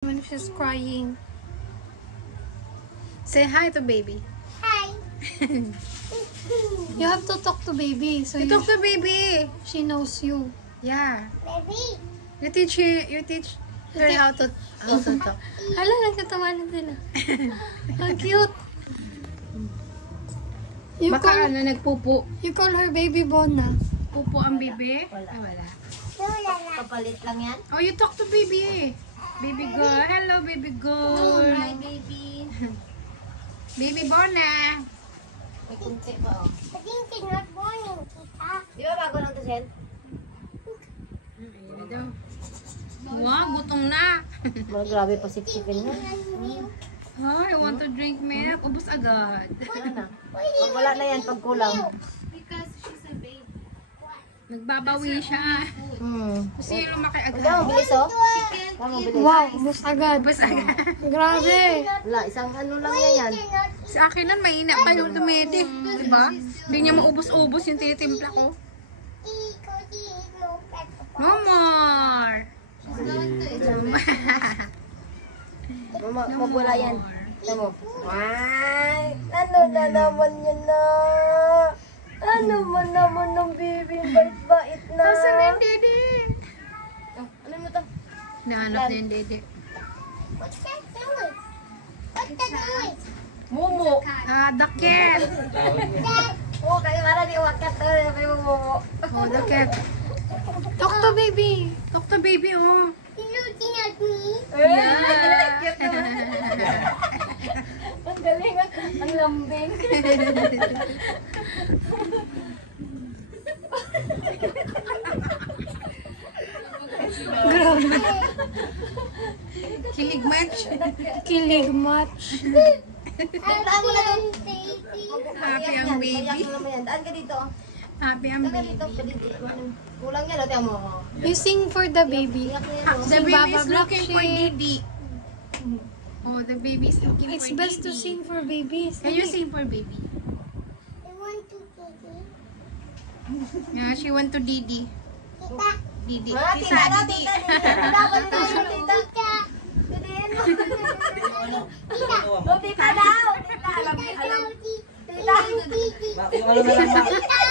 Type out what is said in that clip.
When she's crying. Say hi to baby. Hi. You have to talk to baby. So You talk to baby. she knows you. Yeah. Baby. You teach her how to talk. Hala, nagtatawanan sila. Ang cute. You Baka call, nagpupo. you call her baby Bona. Pupo ang baby? Wala. Wala. Wala na. Kapalit lang yan. Oh, you talk to baby. Baby girl. Hello, baby girl. Hi, baby. Baby Bona. May kunti pa, oh. Paging not morning, tita. Di ba bago lang to, Sel? Ayun na daw. Wow, gutom na. Mga grabe pa siksikin mo. I want to drink milk. Ubus agad. Ano? Pag wala na yan, pag kulang. Nagbabawi siya. Kasi yung lumaki Huwag agad. mo, bilis, oh. Huwag mo, bilis. Wow, ubos agad. Ubus agad. Grabe. Wala, isang ano lang yan. Sa akin nun, mahina pa yung tumedi. Diba? Hindi niya maubos-ubos yung tinitimpla ko. No more! Mama, mabula yan. Tama mo. Ay, ano na naman yun na? Ano man naman ng baby, bait-bait na. Nasaan na yung dede? Oh, ano mo to? Nahanap na yung dede. What's that doing? What's that doing? Mumu. Ah, dakit! Oh, kaya para di wakat to, may mumu. Oh, dakit. Talk to baby. Talk to baby, oh. You looking at me? Yeah. Ang galing, ang lambing. Grabe. Kilig match. Kilig much. Happy ang baby. Daan ka dito. Happy ang Daan ka dito. baby. Kulang yan, tiyan mo. You sing for the baby. The Sing baby Baba is Black looking for Sheep. Didi. Oh, the baby is looking It's for best to Didi. sing for babies. Can you sing for baby? I want to baby. Yeah, she went to Didi. Tita. Didi. Tita, Tisa tita, Didi. tita, dapat tayo, tita. Tita. Oh, tita daw. Tita, alam. Tita. Tita. Tita.